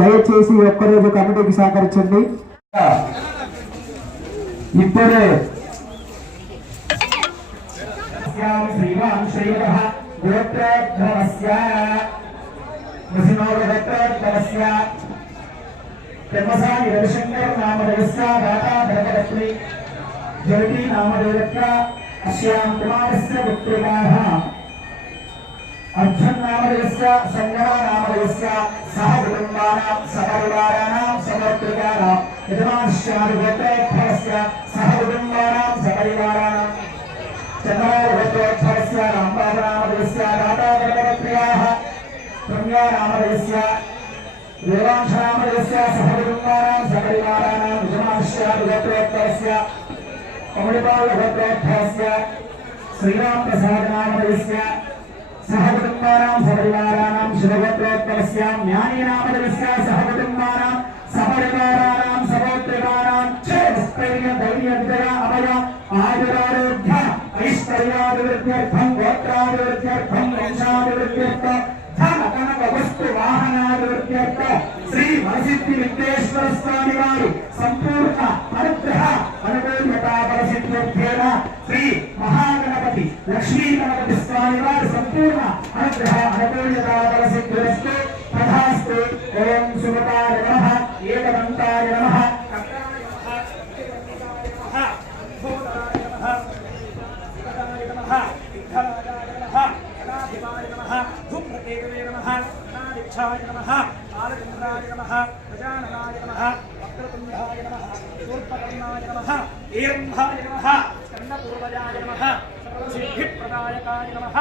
దయచేసి ఒక్కరోజు కమిటీకి సహకరించండి. ఇప్పుడే రవిశంకర్ నామదేవస్య దాతా భరతలక్ష్మి జ్యోతి నామదేవస్య అశ్యాం కుమారస్య పుత్రికాః अर्जुन नामदेवस्य संगमा नामदेवस्य सह कुटुंबानां सपरिवाराणां समर्पितानां यजमानश्यादिगोत्रोद्भवस्य सह कुटुंबानां सपरिवाराणां चन्द्रगोत्रोद्भवस्य रामबाबु नामदेवस्य दाताभरतप्रियाः रम्या नामदेवस्य देवांश नामदेवस्य सह कुटुंबानां सपरिवाराणां यजमानश्यादिगोत्रोद्भवस्य अमृतबालगोत्रोद्भवस्य श्रीराम प्रसाद नामदेवस्य सहकुटुंबानां सपरिवाराणां शिवगोत्रोत्तरस्य ज्ञानी नामदेवस्य सहकुटुंबानां सपरिवाराणां सगोत्रिकाणां स्थैर्य धैर्य विजय अभय आयुरारोग्य ऐश्वर्याभिवृद्ध्यर्थं गोत्राभिवृद्ध्यर्थं वंशाभिवृद्ध्यर्थं धन कनक वस्तु वाहनाभिवृद्ध्यर्थं श्री वरसिद्धि विघ्नेश्वर स्वामी वारि संपूर्ण अनुग्रह अनुकूलता वरसिद्ध्यर्थेन श्री महागणपति लक्ष्मी गणपति स्वामी वारि संपूर्ण अनुग्रह अनुकूलता वरसिद्ध्यस्तु तथास्तु। ओम सुमताय नमः एकदन्ताय नमः धूम्रकेतवे नमः अनादिक्षाय नमः आलचन्द्राय नमः गजाननाय नमः वक्रतुण्डाय नमः शूर्पकर्णाय नमः ईरम्भाय नमः स्कन्दपूर्वजाय नमः सर्वसिद्धिप्रदायकाय नमः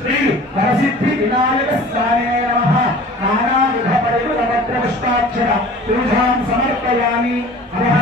श्री वरसिद्धिविनायकस्वामिने नमः नानाविधपरिवृतपत्रपुष्पाक्षर पूजां समर्पयामि। हरः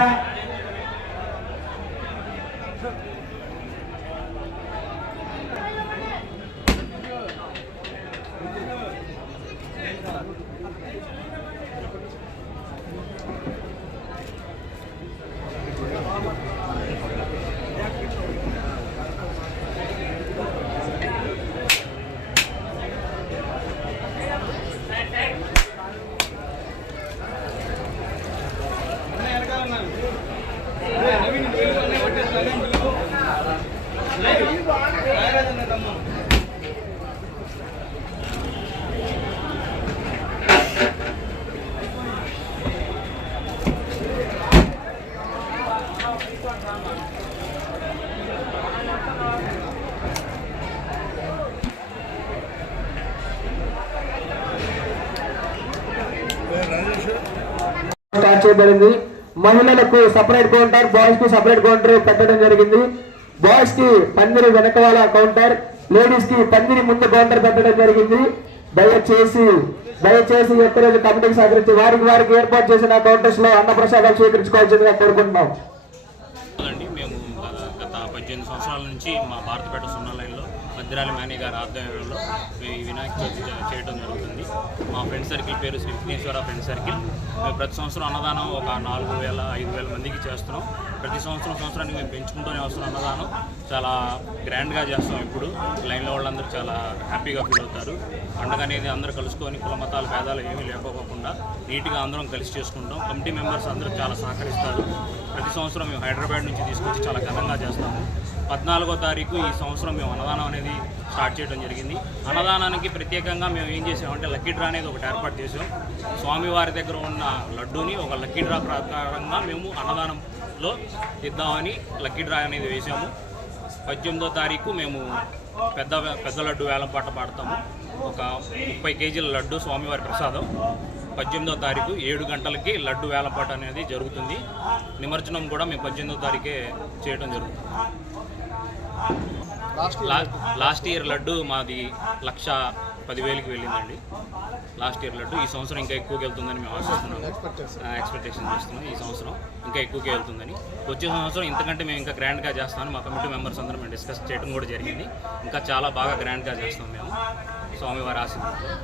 స్టార్ట్ చేయబడింది. మహిళలకు సపరేట్ కౌంటర్, బాయ్స్ కు సపరేట్ కౌంటర్ పెట్టడం జరిగింది. బాయ్స్ కి పందిరి వెనక వాళ్ళ కౌంటర్, లేడీస్ కి పందిరి ముందు కౌంటర్ పెట్టడం జరిగింది. దయచేసి ఒక్కరోజు కమిటీకి సహకరించి వారికి ఏర్పాటు చేసిన కౌంటర్స్ లో అన్నప్రసాదాలు స్వీకరించుకోవాల్సిందిగా కోరుకుంటున్నాం. మేము గత 18 సంవత్సరాల నుంచి మా భారతపేట సున్నా లైన్లో మద్దిరాలి మేనీ గారి ఆధ్వర్యంలో మేము ఈ వినాయక చవితి చేయడం జరుగుతుంది. మా ఫ్రెండ్ సర్కిల్ పేరు శ్రీ విఘ్నేశ్వర ఫ్రెండ్ సర్కిల్. మేము ప్రతి సంవత్సరం అన్నదానం ఒక 4,000-5,000 మందికి చేస్తున్నాం. ప్రతి సంవత్సరానికి మేము పెంచుకుంటూనే వస్తున్నాం. అన్నదానం చాలా గ్రాండ్గా చేస్తాం. ఇప్పుడు లైన్లో వాళ్ళందరూ చాలా హ్యాపీగా ఫీల్ అవుతారు. పండుగ అనేది అందరూ కలుసుకొని కుల మతాల భేదాలు ఏమీ లేకపోకుండా నీట్గా అందరం కలిసి చేసుకుంటాం. కమిటీ మెంబర్స్ అందరూ చాలా సహకరిస్తారు. ప్రతి సంవత్సరం మేము హైదరాబాద్ నుంచి తీసుకొచ్చి చాలా ఘనంగా చేస్తాము. 14వ తారీఖు ఈ సంవత్సరం మేము అన్నదానం అనేది స్టార్ట్ చేయడం జరిగింది. అన్నదానానికి ప్రత్యేకంగా మేము ఏం చేసామంటే లక్కీ డ్రా అనేది ఒకటి ఏర్పాటు చేసాం. స్వామివారి దగ్గర ఉన్న లడ్డూని ఒక లక్కీ డ్రా ప్రకారంగా మేము అన్నదానంలో ఇద్దామని లక్కీ డ్రా అనేది వేసాము. 18వ తారీఖు మేము పెద్ద లడ్డు వేలంపాట పాడతాము. ఒక 30 కేజీల లడ్డు స్వామివారి ప్రసాదం. 18వ తారీఖు 7 గంటలకి లడ్డు వేలంపాట అనేది జరుగుతుంది. నిమజ్జనం కూడా మేము 18వ తారీఖే చేయడం జరుగుతుంది. లాస్ట్ ఇయర్ లడ్డు మాది 1,10,000కి వెళ్ళిందండి. Last year laddu. ఈ సంవత్సరం ఇంకా ఎక్కువకి వెళ్తుందని మేము ఆశిస్తున్నాము, ఎక్స్పెక్టేషన్ చేస్తున్నాం. ఈ సంవత్సరం ఇంకా ఎక్కువగా వెళ్తుందని. వచ్చే సంవత్సరం ఇంతకంటే మేము ఇంకా గ్రాండ్గా చేస్తామని మా కమిటీ మెంబర్స్ అందరం మేము డిస్కస్ చేయడం కూడా జరిగింది. ఇంకా చాలా బాగా గ్రాండ్గా చేస్తాం మేము స్వామివారి ఆశీర్వాదంతో.